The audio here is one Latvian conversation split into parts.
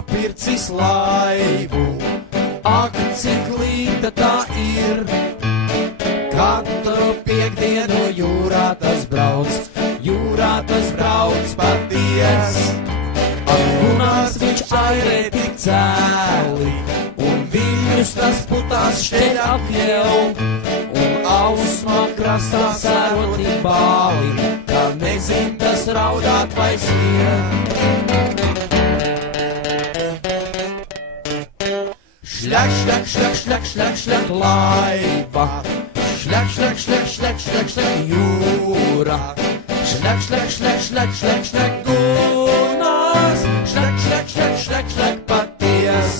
nopircis laivu. Ak, cik līta tā ir, katru piekdienu jūrā tas brauc paties. Ak, gunās viņš airē tik cēli, un viņus tas putās šķeļ apļev, un ausmā krastā sērot tik bāli, kā nezin tas raudāt vai skrien. Šļak, šļak, šļak, šļak, šļak, šļak, laiva. Šļak, šļak, šļak, šļak, šļak, šļak, jūra. Šļak, šļak, šļak, šļak, šļak, šļak, Gunārs. Šļak, šļak, šļak, šļak, šļak, paties.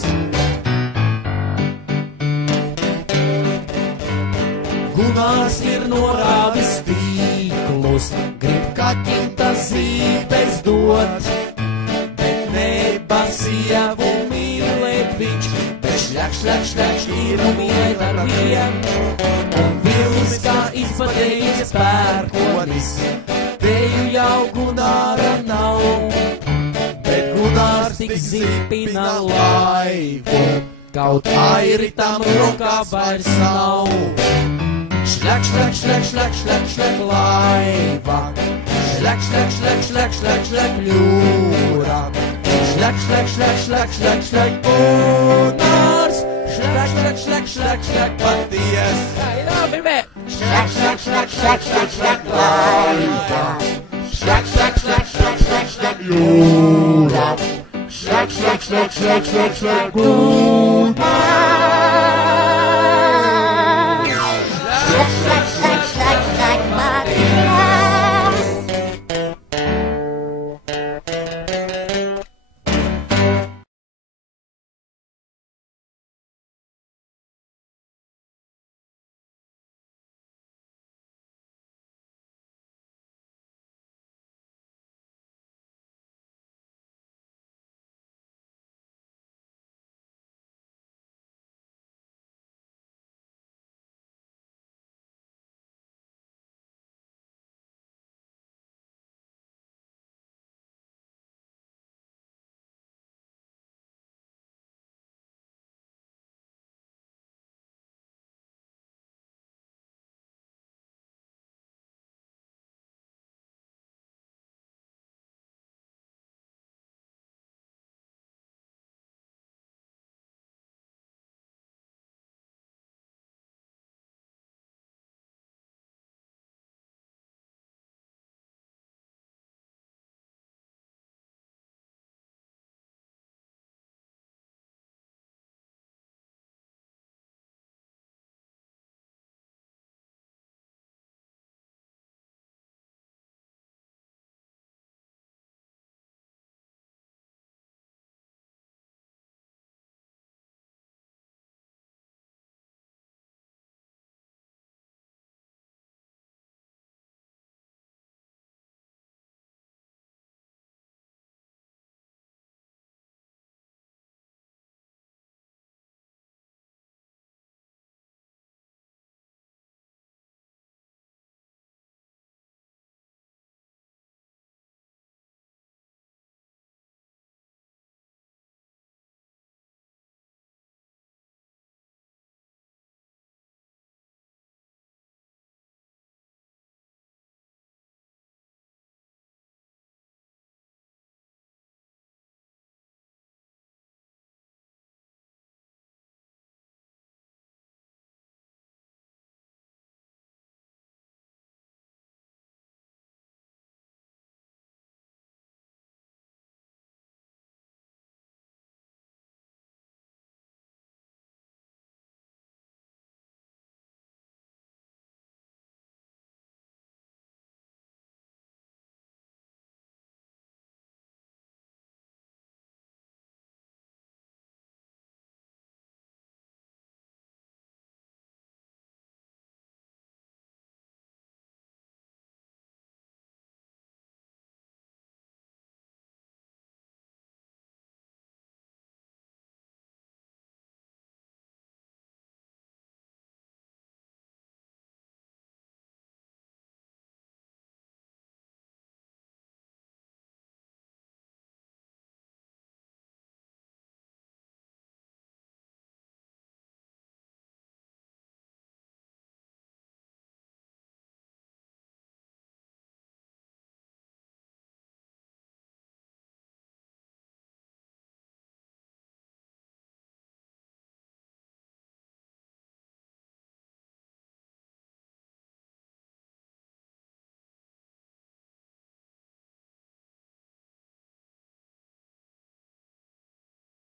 Gunārs ir norāvis tīklus, grib kaķim tas zīpes dot, bet neba sievu mīlēt viņš. Šļak, šļak, šļak, šķīrumiet ar vien, un vils kā izpadējis pērkonis, teju jau Gunāra nav, bet Gunārs tik zīpina laivu, kaut airi tam rokā vairs nav. Šļak, šļak, šļak, šļak, šļak, šļak, laiva, šļak, šļak, šļak, šļak, šļak, šļak, jūra. Šļak, šļak, šļak, šļak, šļak, šļak, Gunārs. Šļak, šļak, šļak, šļak, šļak, paties. Šļak, šļak, šļak, šļak, šļak, šļak, laiva. Šļak, šļak, šļak, šļak, šļak, šļak, jūra. Šļak, šļak, šļak, šļak, šļak, šļak, Gunārs.